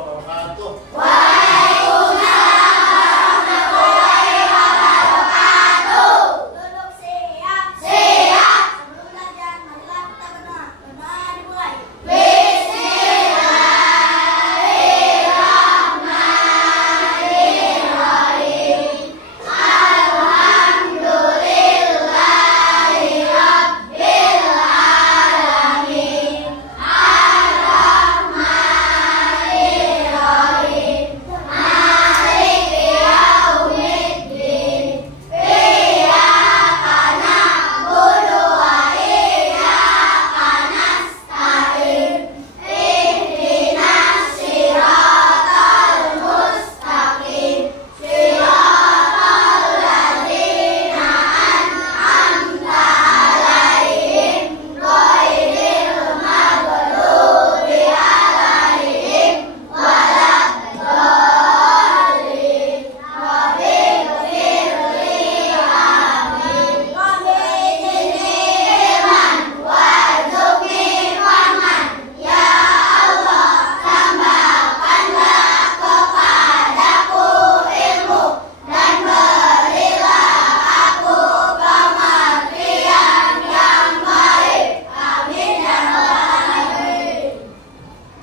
wabarakatuh. Duduk siap. Siap. Sebelum belajar, marilah kita berdoa. Berdoa dimulai.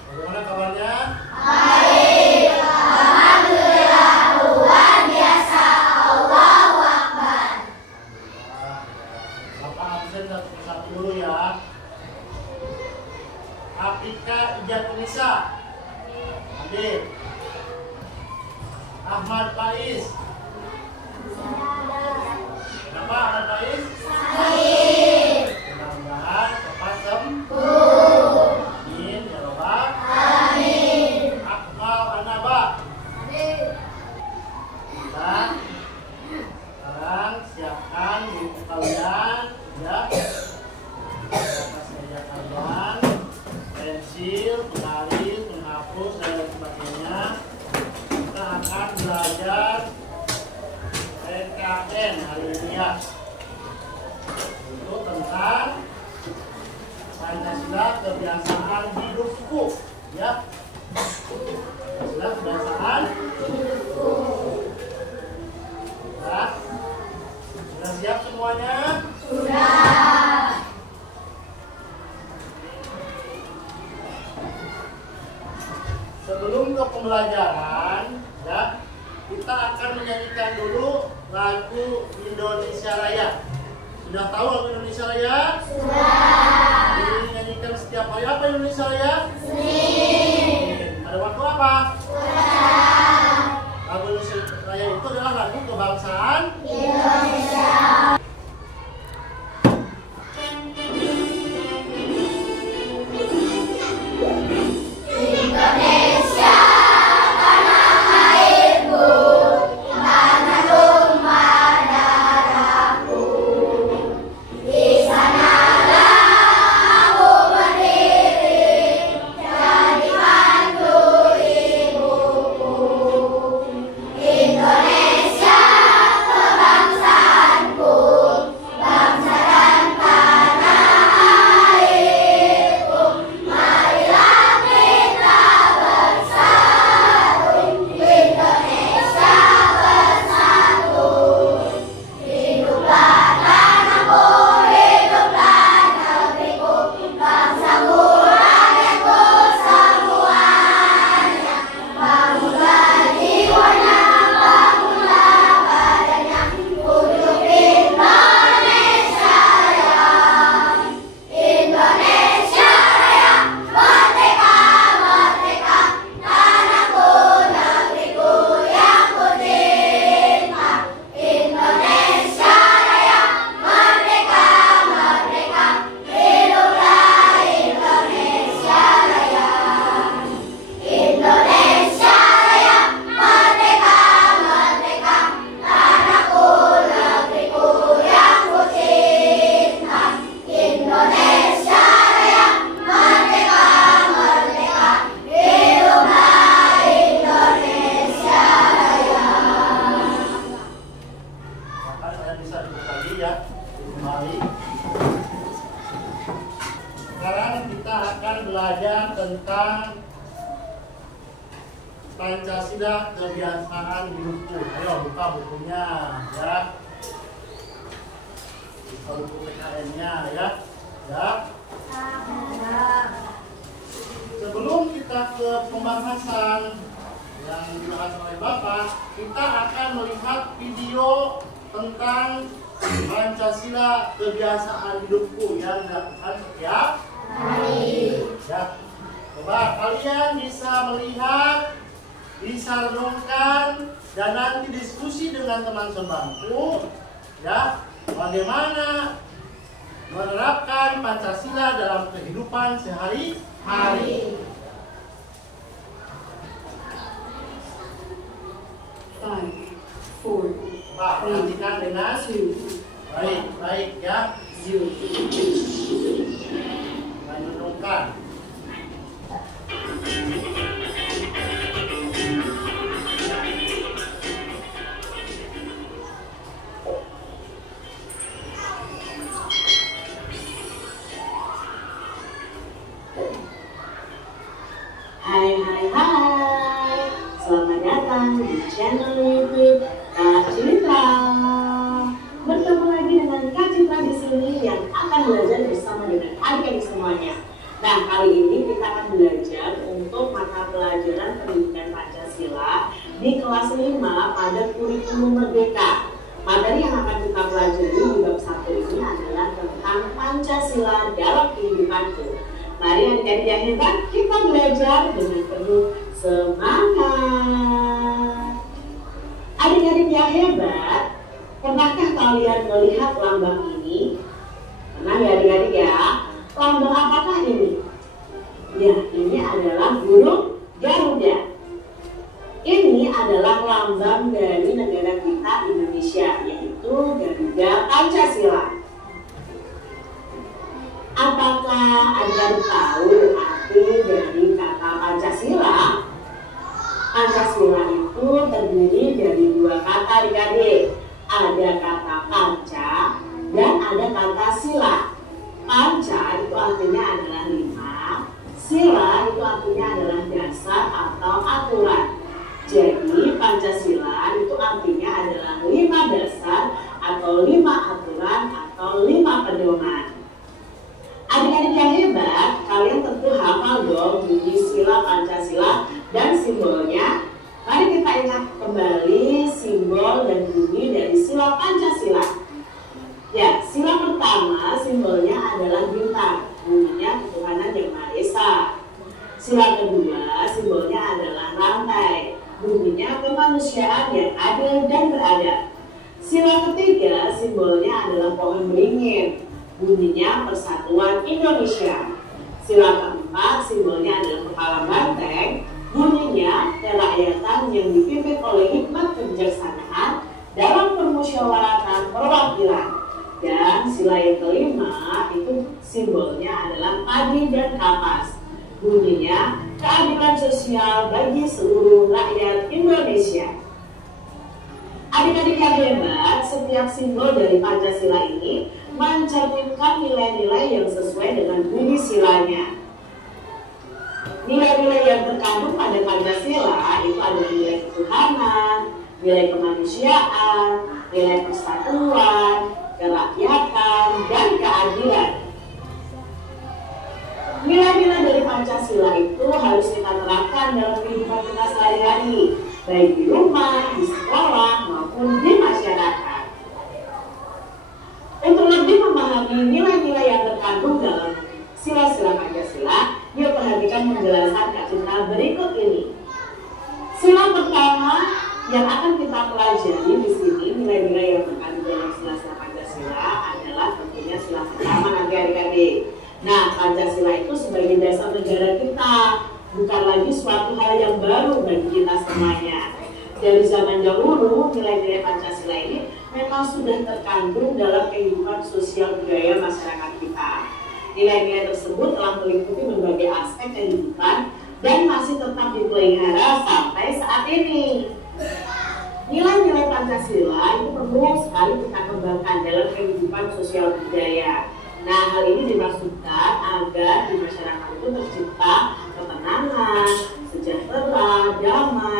Bagaimana kabarnya? Bapak absen satu dulu ya. Apika Ijatunisa, Adit. Ahmad Faiz. Kenapa Ahmad Faiz? Mudah-mudahan cepat sembuh. Amin ya Rabbal. Akmal Anaba. Dan sekarang siapkan buku kalian ya. Atas meja kalian, pensil, penggaris, penghapus dan lain sebagainya. Kita akan belajar PKN hari ini ya. Itu tentang Pancasila kebiasaan hidupku ya. Pancasila kebiasaan hidupku. Ya. Sudah siap semuanya? Sebelum ke pembelajaran, ya, kita akan menyanyikan dulu lagu Indonesia Raya. Sudah tahu lagu Indonesia Raya? Sudah. Dinyanyikan setiap hari apa Indonesia Raya? Senin. Pada waktu apa? Lagu Indonesia Raya itu adalah lagu kebangsaan Indonesia. Indonesia kebangsaan Pancasila Kebiasaan Hidupku. Ayo buka bukunya ya. Buka buku PKN-nya ya. Ya. Sebelum kita ke pembahasan yang dibahas oleh Bapak, kita akan melihat video tentang Pancasila Kebiasaan Hidupku yang dilakukan setiap hari. Ya. Coba kalian bisa melihat, bisa renungkan, dan nanti diskusi dengan teman sebangku ya, bagaimana menerapkan Pancasila dalam kehidupan sehari-hari. 5, 4, Pak, perhatikan dengan 2, baik ya. 0. Renungkan. Hai, selamat datang di channel YouTube Kak Citra. Bertemu lagi dengan Kak Citra di sini yang akan belajar bersama dengan adik-adik semuanya. Nah, kali ini kita akan belajar untuk mata pelajaran pendidikan Pancasila di kelas 5 pada kurikulum Merdeka. Materi yang akan kita pelajari di bab 1 ini adalah tentang Pancasila dalam kehidupanku. Mari adik-adik yang hebat, kita belajar dengan penuh semangat. Adik-adik yang hebat, pernahkah kalian melihat lambang ini? Pernah ya adik-adik ya? Lambang apakah ini? Ya, ini adalah burung Garuda. Ini adalah lambang dari negara kita Indonesia, yaitu Garuda Pancasila. Apakah adik-adik tahu arti dari kata Pancasila? Pancasila itu terdiri dari dua kata adik-adik. Ada kata panca dan ada kata sila. Panca itu artinya adalah 5, sila itu artinya adalah dasar atau aturan. Jadi Pancasila itu artinya adalah 5 dasar atau 5 aturan atau 5 pedoman. Adik-adik yang hebat, kalian tentu hafal dong bunyi sila Pancasila dan simbolnya. Mari kita ingat kembali simbol dan bunyi dari sila Pancasila. Ya, sila pertama simbolnya adalah bintang, bunyinya ketuhanan yang Maha Esa. Sila kedua simbolnya adalah rantai, bunyinya kemanusiaan yang adil dan beradab. Sila ketiga simbolnya adalah pohon beringin, bunyinya persatuan Indonesia. Sila keempat simbolnya adalah kepala banteng, bunyinya kerakyatan yang dipimpin oleh hikmat kebijaksanaan dalam permusyawaratan perwakilan. Dan sila yang kelima itu simbolnya adalah padi dan kapas, bunyinya keadilan sosial bagi seluruh rakyat Indonesia. Adik-adik yang hebat, setiap simbol dari Pancasila ini mencerminkan nilai-nilai yang sesuai dengan bunyi silanya. Nilai-nilai yang terkandung pada Pancasila itu adalah nilai ketuhanan, nilai kemanusiaan, nilai persatuan, kerakyatan, dan keadilan. Nilai-nilai dari Pancasila itu harus kita terapkan dalam kehidupan kita sehari-hari, baik di rumah, di sekolah, maupun di masyarakat. Untuk lebih memahami nilai-nilai yang terkandung dalam sila-sila Pancasila, yuk perhatikan penjelasan Kak Citra berikut ini. Sila pertama yang akan kita pelajari di sini, nilai-nilai yang terkandung dalam sila-sila Pancasila adalah tentunya sila pertama nanti adik-adik. Nah, Pancasila itu sebagai dasar negara kita, bukan lagi suatu hal yang baru bagi kita semuanya. Dari zaman dahulu, nilai-nilai Pancasila ini memang sudah terkandung dalam kehidupan sosial budaya masyarakat kita. Nilai-nilai tersebut telah meliputi berbagai aspek kehidupan dan masih tetap dipelihara sampai saat ini. Nilai-nilai Pancasila itu perlu sekali kita kembangkan dalam kehidupan sosial budaya. Nah, hal ini dimaksudkan agar di masyarakat itu tercipta ketenangan, sejahtera, damai,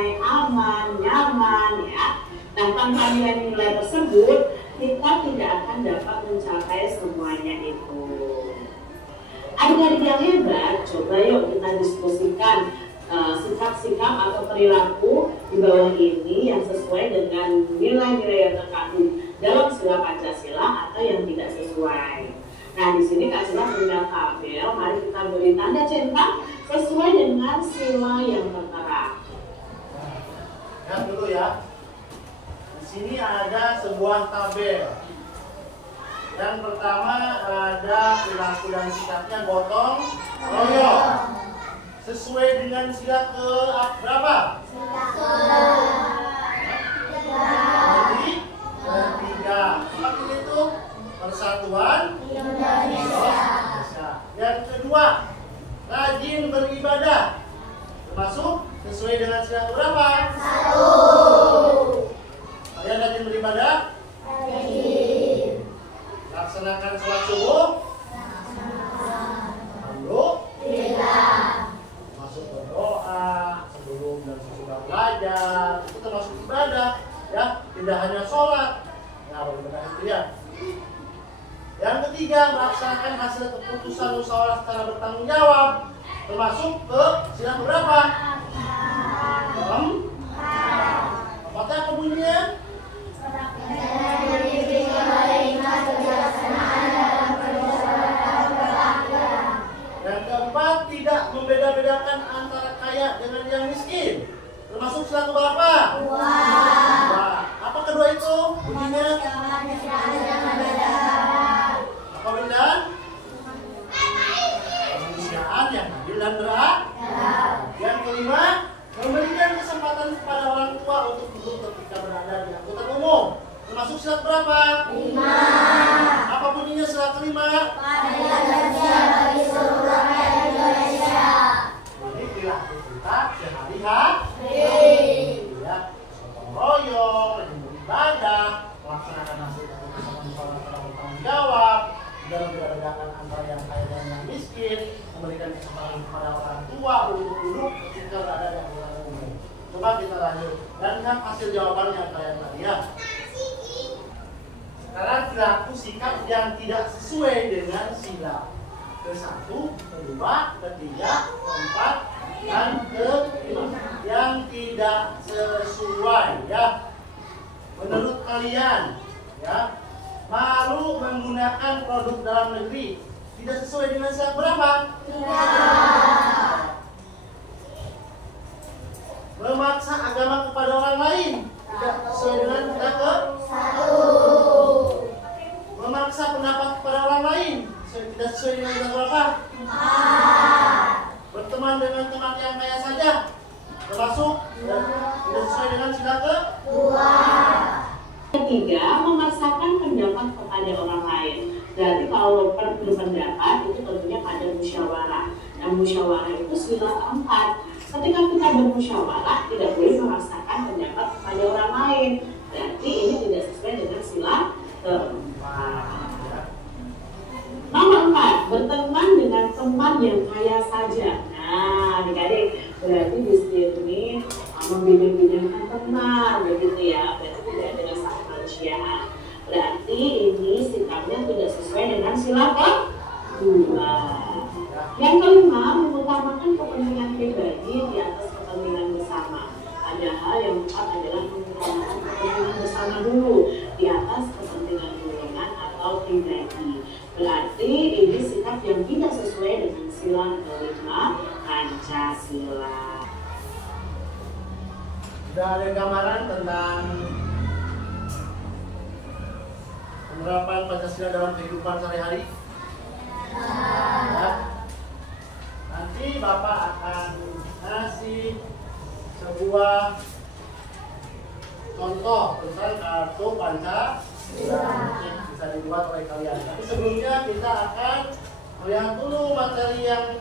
tanpa nilai-nilai tersebut, kita tidak akan dapat mencapai semuanya itu. Adik-adik yang hebat, coba yuk kita diskusikan sikap-sikap atau perilaku di bawah ini yang sesuai dengan nilai-nilai yang terkandung dalam sila Pancasila atau yang tidak sesuai. Nah, di sini Kak Sila punya tabel, mari kita beri tanda centang sesuai dengan sila yang tertera. Lihat dulu ya. Di sini ada sebuah tabel. Yang pertama ada perilaku dan sikapnya gotong royong. Sesuai dengan sila ke berapa? Ketiga. Seperti itu persatuan Indonesia. Yang kedua, rajin beribadah. Termasuk sesuai dengan sila ke berapa? 1. Kalian rajin beribadah? Rajin. Laksanakan sholat subuh? Alhamdulillah. Masuk berdoa sebelum dan sesudah belajar, itu termasuk ibadah, ya. Tidak hanya sholat. Nah, beribadah itu ya. Yang ketiga, melaksanakan hasil keputusan musyawarah secara bertanggung jawab, termasuk ke sila berapa? 4. Apakah apa bunyinya? Yang keempat, tidak membeda-bedakan antara kaya dengan yang miskin, termasuk sila berapa? 2. Apa kedua itu? Bunyinya? Apa bendaan? Kemanusiaan yang adil dan beradab. Yang kelima, memberikan kesempatan kepada orang tua untuk duduk ketika berada di angkutan umum, termasuk sila berapa? 5. Apa bunyinya sila kelima? Pancasila bagi seluruh rakyat Indonesia. Ini perilaku kita sehari-hari. Ya, gotong royong, rajin beribadah, melaksanakan hasil keputusan musyawarah secara bertanggung jawab, tidak membedakan antara yang kaya dan yang miskin, memberikan kesempatan kepada orang tua untuk duduk ketika berada di angkutan umum. Coba kita lanjut dan lihat hasil jawabannya kalian tadi ya. Sekarang perilaku sikap yang tidak sesuai dengan sila ke-1, ke-2, ke-3, ke-4, dan ke-5 yang tidak sesuai ya. Menurut kalian ya, malu menggunakan produk dalam negeri tidak sesuai dengan sila berapa? 3. Memaksa agama kepada orang lain tidak sesuai dengan sila ke 1. Memaksa pendapat kepada orang lain tidak sesuai dengan sila berapa? 4. Berteman dengan teman yang kaya saja termasuk tidak sesuai dengan sila ke 2. Ketiga, memaksakan pendapat kepada orang lain. Berarti kalau berpendapat itu tentunya pada musyawarah. Dan musyawarah itu sila keempat. Ketika kita bermusyawarah tidak boleh memaksakan pendapat kepada orang lain. Berarti ini tidak sesuai dengan sila keempat. Nomor 4, berteman dengan teman yang kaya saja. Nah, adik-adik, berarti di sini membeda-bedakan teman, begitu ya. Berarti tidak ada rasa kemanusiaan. Berarti ini sikapnya tidak sesuai dengan sila ke-2. Yang kelima, mengutamakan kepentingan pribadi di atas kepentingan bersama. Padahal yang tepat adalah mengutamakan kepentingan bersama dulu di atas kepentingan golongan atau pribadi. Berarti ini sikap yang tidak sesuai dengan sila ke-5 Pancasila. Sudah ada gambaran tentang penerapan Pancasila dalam kehidupan sehari-hari? Ya. Nanti Bapak akan ngasih sebuah contoh tentang kartu Pancasila yang bisa dibuat oleh kalian. Tapi sebelumnya kita akan melihat dulu materi yang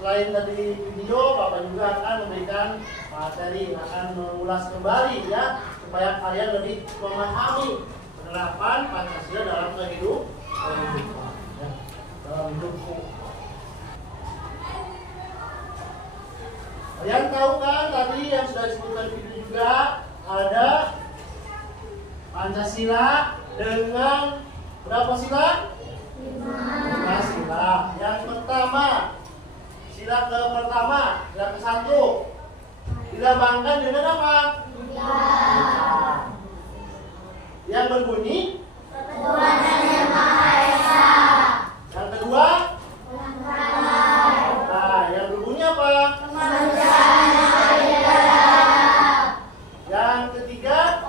selain tadi video, Bapak juga akan memberikan materi, akan mengulas kembali ya, supaya kalian lebih memahami penerapan Pancasila dalam kehidupan ya, dalam hidupku. Kalian tahu kan tadi yang sudah disebutkan video juga ada Pancasila dengan berapa sila? 5 sila. Yang pertama, sila ke pertama, sila ke 1 dilambangkan dengan apa? Yang berbunyi Tuhan Yang Maha Esa. yang kedua, nah, yang berbunyi apa? Kemanusiaan yang adil. Yang ketiga,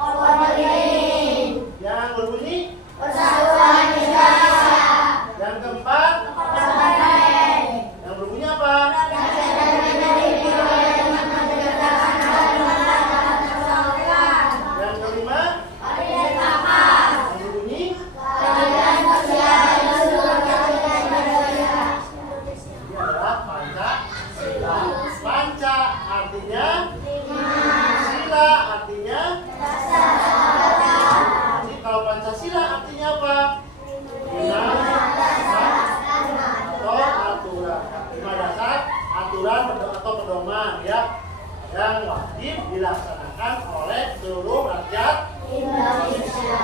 yang berbunyi Persatuan Indonesia. yang keempat, yang berbunyi apa? Yang kelima, yang berbunyi ini adalah Pancasila. Panca artinya sila artinya. Jadi kalau Pancasila artinya apa? Atau aturan. 5 dasar aturan atau pedoman ya yang wajib dilaksanakan oleh seluruh rakyat Indonesia.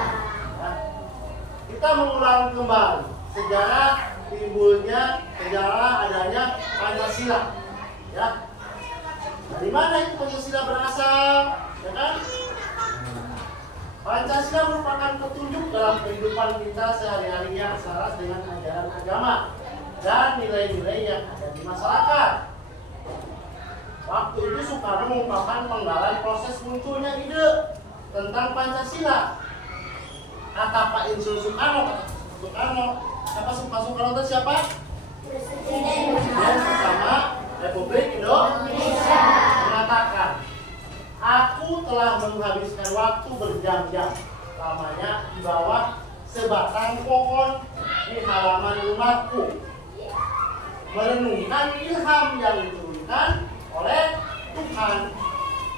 ya. Kita mengulang kembali sejarah timbulnya, sejarah adanya Pancasila ya. Dari mana itu Pancasila berasal? Ya kan? Pancasila merupakan petunjuk dalam kehidupan kita sehari-hari yang selaras dengan ajaran agama dan nilai-nilai yang ada di masyarakat. Waktu itu Soekarno mengungkapkan penggalan proses munculnya ide tentang Pancasila. Kata Pak Insul Soekarno, Pak Soekarno itu siapa? Presiden pertama Republik Indonesia. Mengatakan, aku telah menghabiskan waktu berjam-jam lamanya di bawah sebatang pohon di halaman rumahku, merenungkan ilham yang diturunkan oleh Tuhan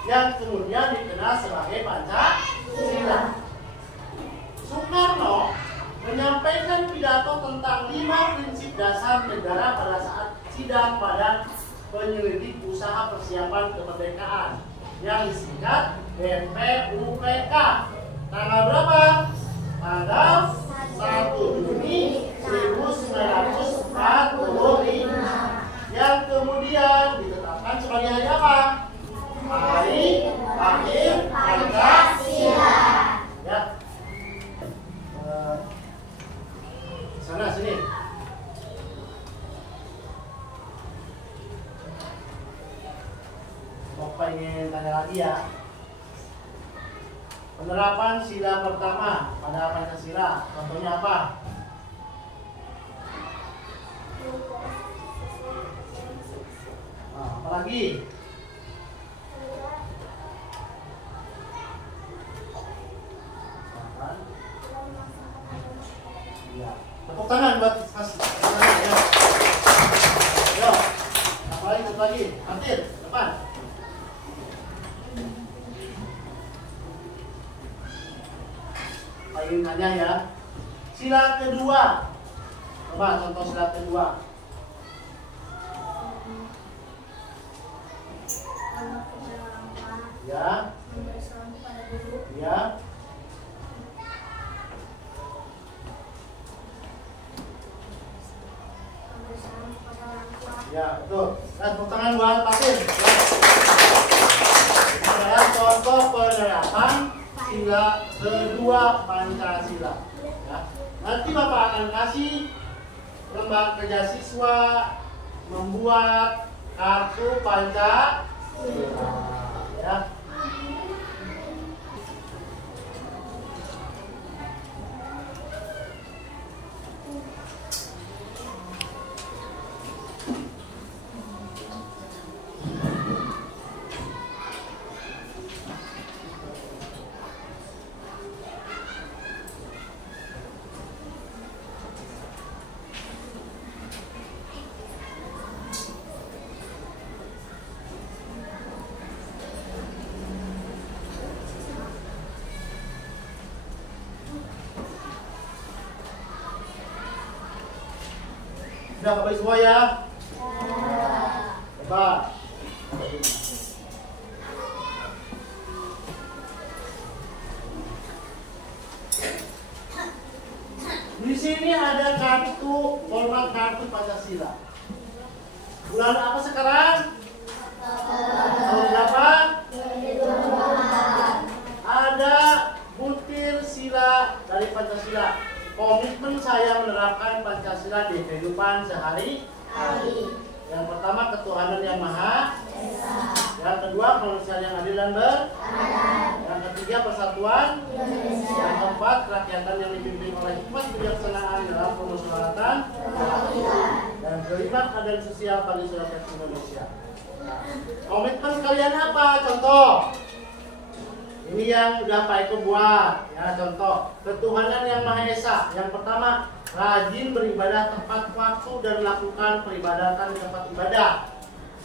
yang kemudian dikenal sebagai Pancasila. Soekarno menyampaikan pidato tentang 5 prinsip dasar negara pada saat sidang pada penyelidik usaha persiapan kemerdekaan yang disingkat BPUPK. Tanggal berapa? Tanggal 1 Juni 1945 yang kemudian ditetapkan sebagai hari apa? Hari lahir Pancasila. Ya. Sana sini. Bapak ingin tanya lagi ya. Penerapan sila pertama pada Pancasila, contohnya apa? Nah, apa lagi? Ya. Tepuk tangan buat Mas. Ya. Yo. Apa lagi? Antir, depan. Ingin nanya ya. Sila kedua. Coba contoh sila kedua. Ya. Ya. Ya, betul. Dan tepuk tangan buat Patin. Ya. Ini adalah contoh penerapan sila kedua Pancasila. Ya. Nanti Bapak akan kasih lembaga kerja siswa membuat kartu Pancasila. Ya. Sudah Bapak semua ya? Bapak. sini ada kartu, format kartu Pancasila. Bulan apa sekarang? Tahun berapa? Ada butir sila dari Pancasila. Komitmen saya menerapkan Pancasila di kehidupan sehari-hari. Yang pertama, ketuhanan yang maha esa. Yang kedua, kemanusiaan yang adil dan beradab. Yang ketiga, persatuan Indonesia. Yang keempat, kerakyatan yang dipimpin oleh hikmat kebijaksanaan dalam kemusyawaratan. Dan kelima, keadilan sosial bagi seluruh rakyat Indonesia. Komitmen kalian apa? Contoh. Ini yang sudah Pak Eko buat. Ya, contoh. Ketuhanan yang Maha Esa. Yang pertama, rajin beribadah tepat waktu dan lakukan peribadatan di tempat ibadah.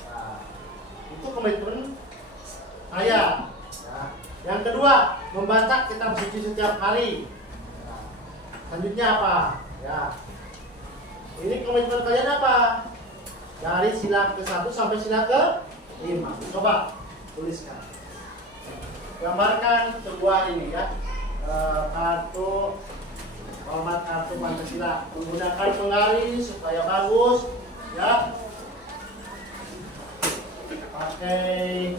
Nah, itu komitmen saya. Nah, yang kedua, membaca kitab suci setiap hari. Nah, selanjutnya apa? Ya, ini komitmen kalian apa? Dari sila ke-1 sampai sila ke-5. Coba tuliskan. Gambarkan sebuah ini ya, kartu, format kartu Pancasila. Menggunakan penggaris supaya bagus ya. Pakai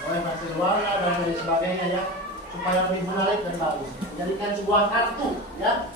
pasir warna dan lain sebagainya ya, supaya lebih menarik dan bagus. Jadikan sebuah kartu ya.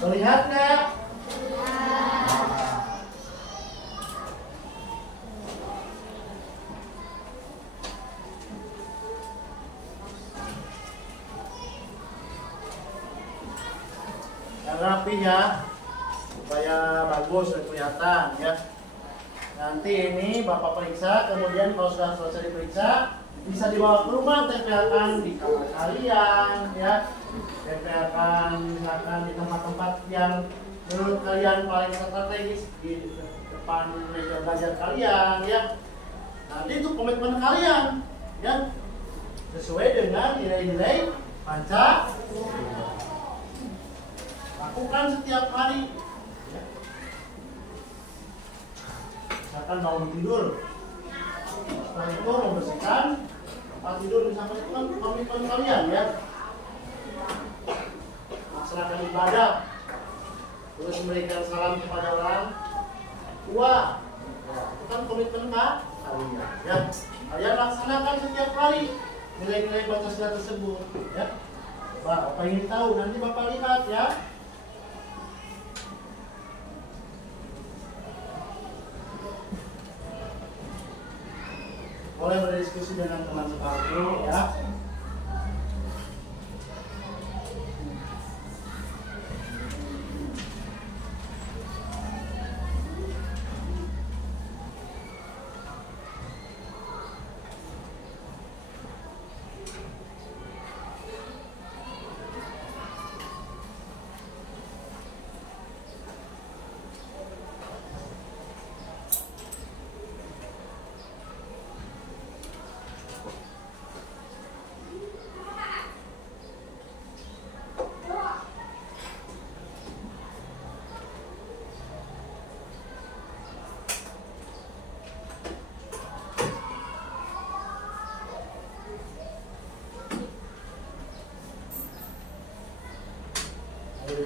Melihat nggak? Yang rapi ya, supaya bagus dan kelihatan ya. Nanti ini Bapak periksa, kemudian kalau sudah selesai diperiksa, bisa dibawa ke rumah, tempelkan di kamar kalian ya. Tempelkan misalkan di tempat-tempat yang menurut kalian paling strategis, di depan meja belajar kalian ya. Nanti itu komitmen kalian ya, sesuai dengan nilai-nilai Pancasila. Lakukan setiap hari ya. Misalkan bangun tidur, setelah itu membersihkan tempat tidur, misalkan itu kan komitmen kalian ya. Melaksanakan ibadah, terus memberikan salam kepada orang tua, itu kan komitmen kalian ya. Kalian laksanakan setiap hari nilai-nilai Pancasila tersebut ya. Bapak ingin tahu, nanti Bapak lihat ya. Boleh berdiskusi dengan teman sebangku ya.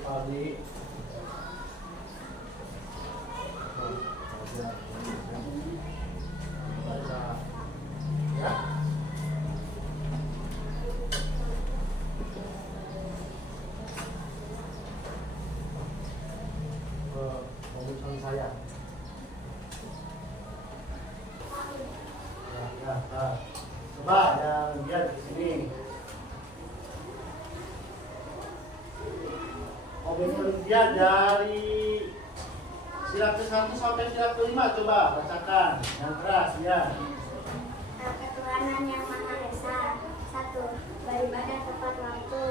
Pagi ya. Komitmen saya. Coba yang lihat di sini. komitmen dia dari sila ke-1 sampai sila ke-5. Coba bacakan yang keras ya. Ketuhanan yang Maha Esa. 1. Beribadah tepat waktu.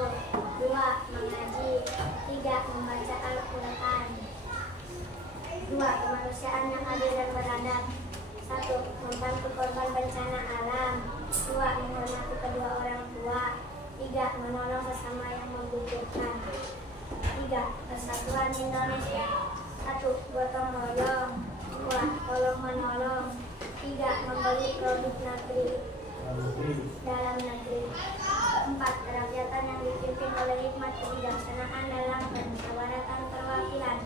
2. Mengaji. 3. Membaca Al-Quran. 2. Kemanusiaan yang adil dan beradab. 1. Membantu korban bencana alam. 2. Menghormati kedua orang tua. 3. Menolong sesama yang membutuhkan. 3. Persatuan Indonesia. 1. Gotong royong. 2. Tolong menolong. 3. Membeli produk dalam negeri. 4. Kerakyatan yang dipimpin oleh hikmat kebijaksanaan dalam permusyawaratan perwakilan.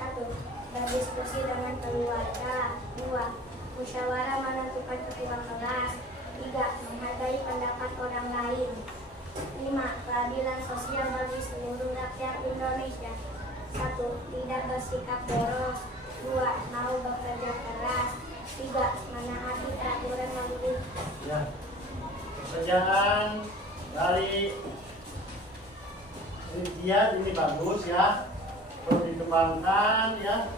1. Berdiskusi dengan keluarga. 2. Musyawarah menentukan ketua kelas. 3. Menghargai pendapat orang lain. 5. Keadilan sosial bagi seluruh rakyat Indonesia. 1. Tidak bersikap boros. 2. Mau bekerja keras. 3. Menaati peraturan menteri. Ya. Pekerjaan dari dia ini bagus ya. Perlu dikembangkan ya.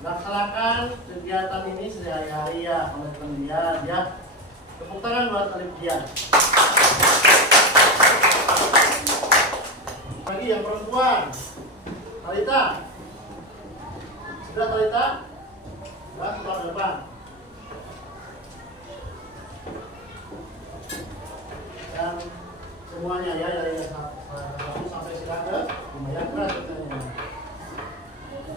Laksanakan kegiatan ini sehari-hari ya, komitmen dia ya. Tepuk tangan buat Olivia. Lagi yang perempuan. Talita. Sudah Talita? Sudah, kita ke depan. Dan semuanya ya dari 1 sampai sila ke 5 yang keras katanya. 1.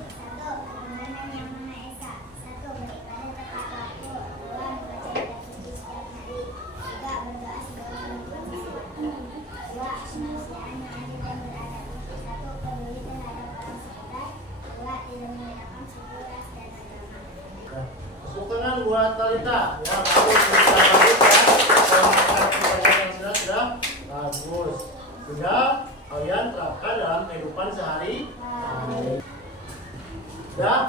Ketuhanan yang Maha Esa. 1. Beribadah tepat waktu. 2. Membaca dan suci setiap hari. 3. Berdoa sebelum berpuasa. 2. Kemanusiaan yang adil dan beradab. 1. Peduli terhadap orang sekitar. 2. Tidak menggunakan suku, ras, dan agama. Tepuk tangan buat Talita ya, bagus ya. Sudah bagus. Sudah kalian terapkan dalam kehidupan sehari-hari. Sudah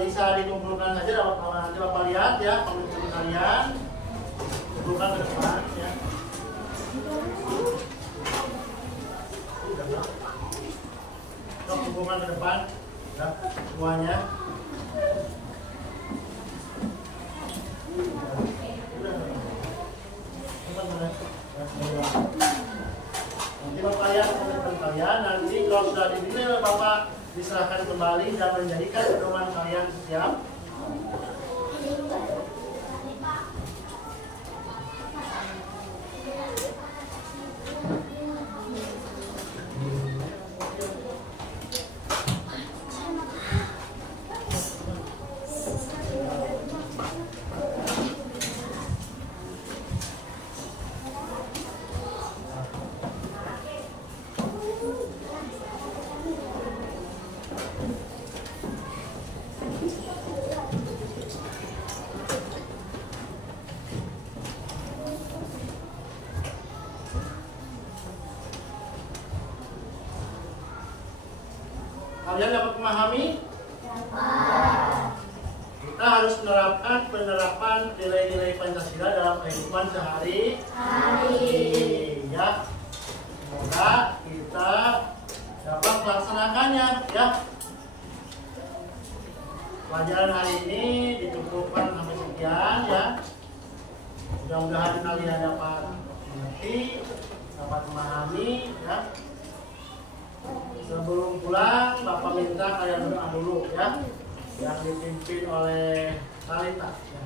bisa dikumpulkan saja dapat nanti Bapak lihat ya komitmen kalian. Kumpulkan ke depan ya. Kita kumpulkan ke depan ya semuanya. Nanti Bapak lihat komitmen kalian. Nanti kalau sudah dinilai Bapak diserahkan kembali dan menjadikan pedoman kalian setiap. Kalian dapat memahami? Kita harus menerapkan penerapan nilai-nilai Pancasila dalam kehidupan sehari-hari. Ya, semoga kita dapat melaksanakannya. Ya, pelajaran hari ini dicukupkan sampai sekian. Ya, mudah-mudahan kalian dapat mengerti, dapat memahami. Ya. Sebelum pulang, Bapak minta kalian berdoa dulu ya, yang dipimpin oleh Talita. Ya.